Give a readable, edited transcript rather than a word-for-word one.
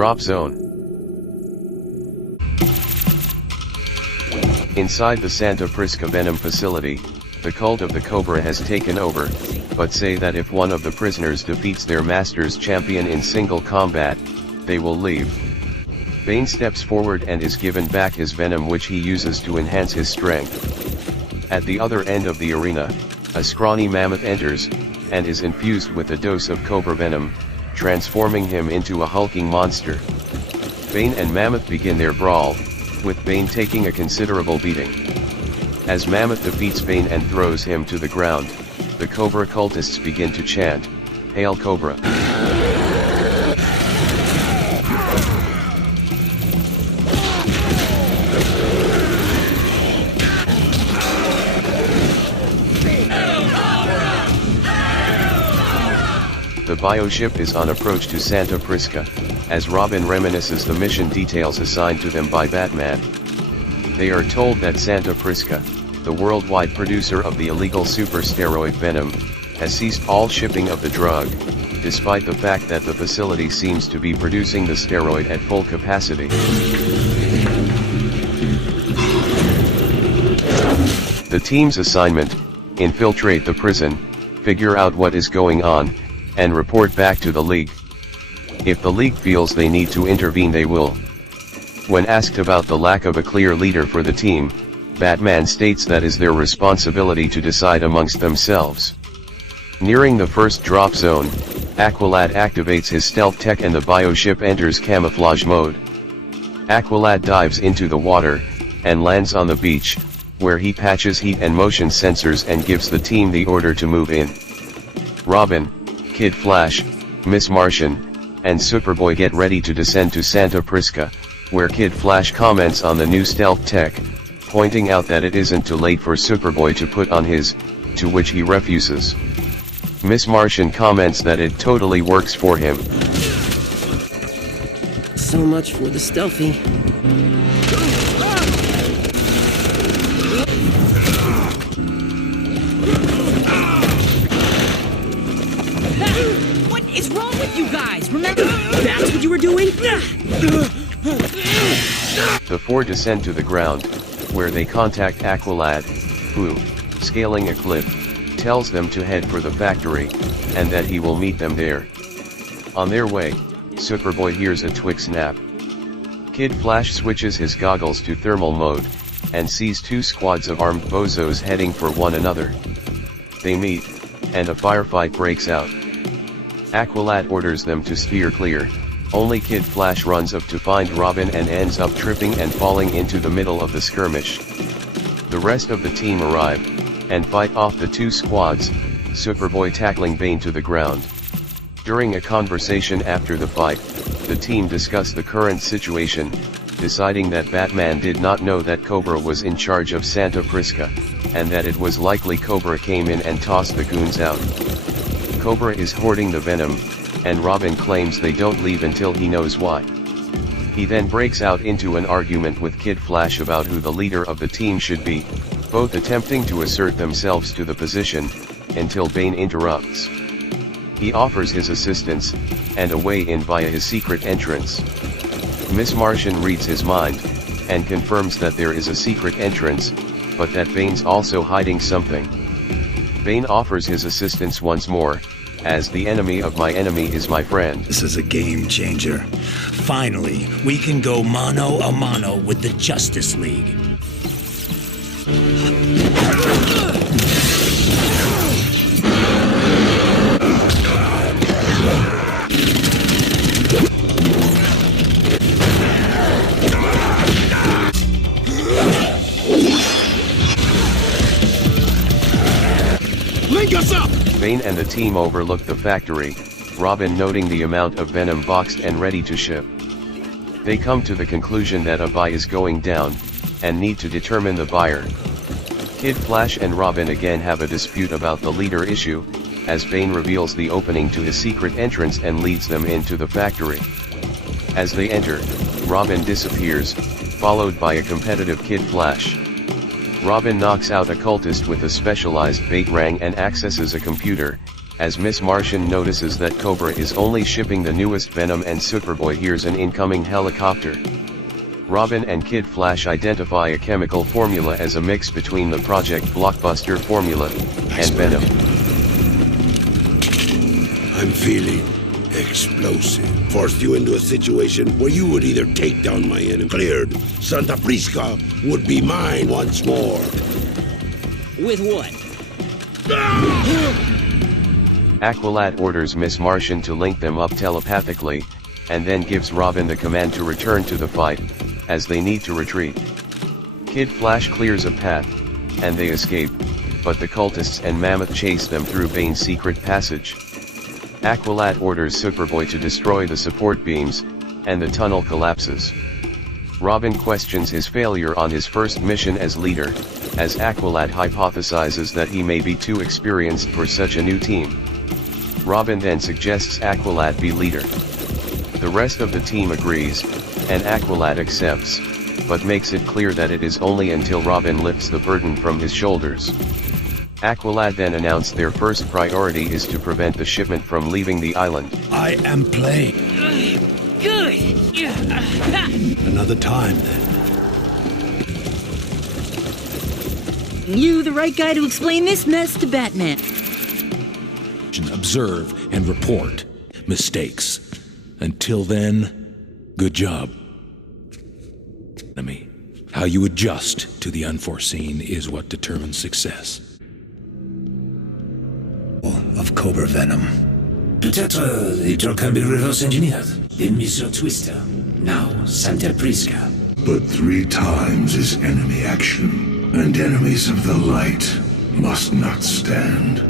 Drop Zone. Inside the Santa Prisca Venom facility, the cult of the Cobra has taken over, but say that if one of the prisoners defeats their master's champion in single combat, they will leave. Bane steps forward and is given back his venom, which he uses to enhance his strength. At the other end of the arena, a scrawny mammoth enters, and is infused with a dose of Cobra venom, transforming him into a hulking monster. Bane and Mammoth begin their brawl, with Bane taking a considerable beating. As Mammoth defeats Bane and throws him to the ground, the Cobra cultists begin to chant, "Hail Cobra!" The bioship is on approach to Santa Prisca, as Robin reminisces the mission details assigned to them by Batman. They are told that Santa Prisca, the worldwide producer of the illegal super steroid venom, has ceased all shipping of the drug, despite the fact that the facility seems to be producing the steroid at full capacity. The team's assignment: infiltrate the prison, figure out what is going on, and report back to the League. If the League feels they need to intervene, they will. When asked about the lack of a clear leader for the team, Batman states that is their responsibility to decide amongst themselves. Nearing the first drop zone, Aqualad activates his stealth tech and the bioship enters camouflage mode. Aqualad dives into the water, and lands on the beach, where he patches heat and motion sensors and gives the team the order to move in. Robin, Kid Flash, Miss Martian, and Superboy get ready to descend to Santa Prisca, where Kid Flash comments on the new stealth tech, pointing out that it isn't too late for Superboy to put on his, to which he refuses. Miss Martian comments that it totally works for him. So much for the stealthy. What is wrong with you guys? Remember, that's what you were doing? The four descend to the ground, where they contact Aqualad, who, scaling a cliff, tells them to head for the factory, and that he will meet them there. On their way, Superboy hears a twig snap. Kid Flash switches his goggles to thermal mode, and sees two squads of armed bozos heading for one another. They meet, and a firefight breaks out. Aqualad orders them to steer clear. Only Kid Flash runs up to find Robin and ends up tripping and falling into the middle of the skirmish. The rest of the team arrive, and fight off the two squads, Superboy tackling Bane to the ground. During a conversation after the fight, the team discuss the current situation, deciding that Batman did not know that Cobra was in charge of Santa Prisca, and that it was likely Cobra came in and tossed the goons out. Cobra is hoarding the venom, and Robin claims they don't leave until he knows why. He then breaks out into an argument with Kid Flash about who the leader of the team should be, both attempting to assert themselves to the position, until Bane interrupts. He offers his assistance, and a way in via his secret entrance. Miss Martian reads his mind, and confirms that there is a secret entrance, but that Bane's also hiding something. Bane offers his assistance once more, as the enemy of my enemy is my friend. This is a game changer. Finally, we can go mano a mano with the Justice League. Link us up! Bane and the team overlook the factory, Robin noting the amount of venom boxed and ready to ship. They come to the conclusion that a buy is going down, and need to determine the buyer. Kid Flash and Robin again have a dispute about the leader issue, as Bane reveals the opening to his secret entrance and leads them into the factory. As they enter, Robin disappears, followed by a competitive Kid Flash. Robin knocks out a cultist with a specialized Batarang and accesses a computer, As Miss Martian notices that Cobra is only shipping the newest Venom and Superboy hears an incoming helicopter. Robin and Kid Flash identify a chemical formula as a mix between the Project Blockbuster formula and Venom. I'm feeling explosive. Forced you into a situation where you would either take down my enemy. Cleared. Santa Prisca would be mine once more. With what? Aqualad orders Miss Martian to link them up telepathically, and then gives Robin the command to return to the fight, as they need to retreat. Kid Flash clears a path, and they escape, but the cultists and Mammoth chase them through Bane's secret passage. Aqualad orders Superboy to destroy the support beams, and the tunnel collapses. Robin questions his failure on his first mission as leader, as Aqualad hypothesizes that he may be too experienced for such a new team. Robin then suggests Aqualad be leader. The rest of the team agrees, and Aqualad accepts, but makes it clear that it is only until Robin lifts the burden from his shoulders. Aqualad then announced their first priority is to prevent the shipment from leaving the island. I am playing. Good! Another time, then. You the right guy to explain this mess to Batman. Observe and report mistakes. Until then, good job. Enemy. How you adjust to the unforeseen is what determines success. Of Cobra Venom. Peut-être it can be reverse engineered. Then Mr. Twister. Now Santa Prisca. But 3 times is enemy action, and enemies of the light must not stand.